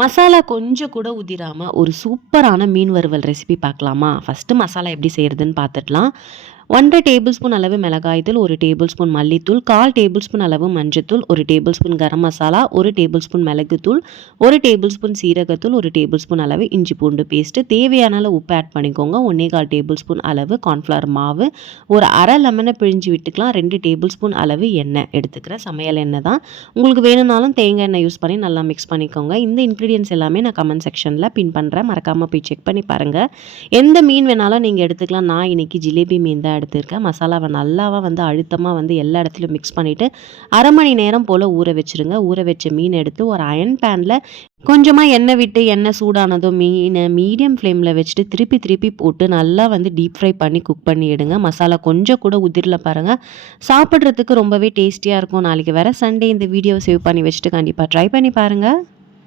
மசாலா கொஞ்சம் கூட உதிராம ஒரு சூப்பரான மீன் வறுவல் ரெசிபி பார்க்கலாமா? ஃபர்ஸ்ட்டு மசாலா எப்படி செய்றதுன்னு பார்த்துடலாம். 1 1/2 டேபிள் ஸ்பூன் அளவு மிளகாய் தூள், 1 டேபிள் ஸ்பூன் மல்லித்தூள், 1/4 டேபிள் ஸ்பூன் அளவு மஞ்சத்தூள், 1 table spoon garam masala, 1 table spoon மிளகுத்தூள், 1 டேபிள் ஸ்பூன் சீரகத்தூள், 1 டேபிள் ஸ்பூன் அளவு இஞ்சி பூண்டு பேஸ்ட்டு, தேவையான அளவு உப்பு ஆட் பண்ணிக்கோங்க. 1 1/4 டேபிள் ஸ்பூன் அளவு கார்ன்ஃப்ளவர் மாவு, ஒரு அரை லெமனை பிழிஞ்சு விட்டுக்கலாம். 2 டேபிள் ஸ்பூன் அளவு எண்ணெய் எடுத்துக்கிறேன். சமையல் எண்ணெய் தான். உங்களுக்கு வேணும்னாலும் தேங்காய் எண்ணெய் யூஸ் பண்ணி நல்லா மிக்ஸ் பண்ணிக்கோங்க. இந்த இன்க்ரீடியன்ஸ் எல்லாமே நான் கமெண்ட் செக்ஷனில் பின் பண்ணுறேன். மறக்காமல் போய் செக் பண்ணி பாருங்கள். எந்த மீன் வேணாலும் நீங்கள் எடுத்துக்கலாம். நான் இன்றைக்கி ஜிலேபி மீன் தான் எடுத்திருக்கேன். மசாலாவை நல்லாவா அழுத்தமாக எல்லா இடத்துலையும் மிக்ஸ் பண்ணிவிட்டு அரை மணி நேரம் போல் ஊற வச்சுருங்க. ஊற வச்ச மீன் எடுத்து ஒரு அயன் பேனில் கொஞ்சமாக எண்ணெய் விட்டு எண்ணெய் சூடானதும் மீனை மீடியம் ஃப்ளேமில் வச்சுட்டு திருப்பி திருப்பி போட்டு நல்லா டீப் ஃப்ரை பண்ணி குக் பண்ணி எடுங்க. மசாலா கொஞ்சம் கூட உதிரில் பாருங்கள். சாப்பிட்றதுக்கு ரொம்பவே டேஸ்டியாக இருக்கும். நாளைக்கு வேறு சண்டே இந்த வீடியோவை சேவ் பண்ணி வச்சுட்டு கண்டிப்பாக ட்ரை பண்ணி பாருங்கள்.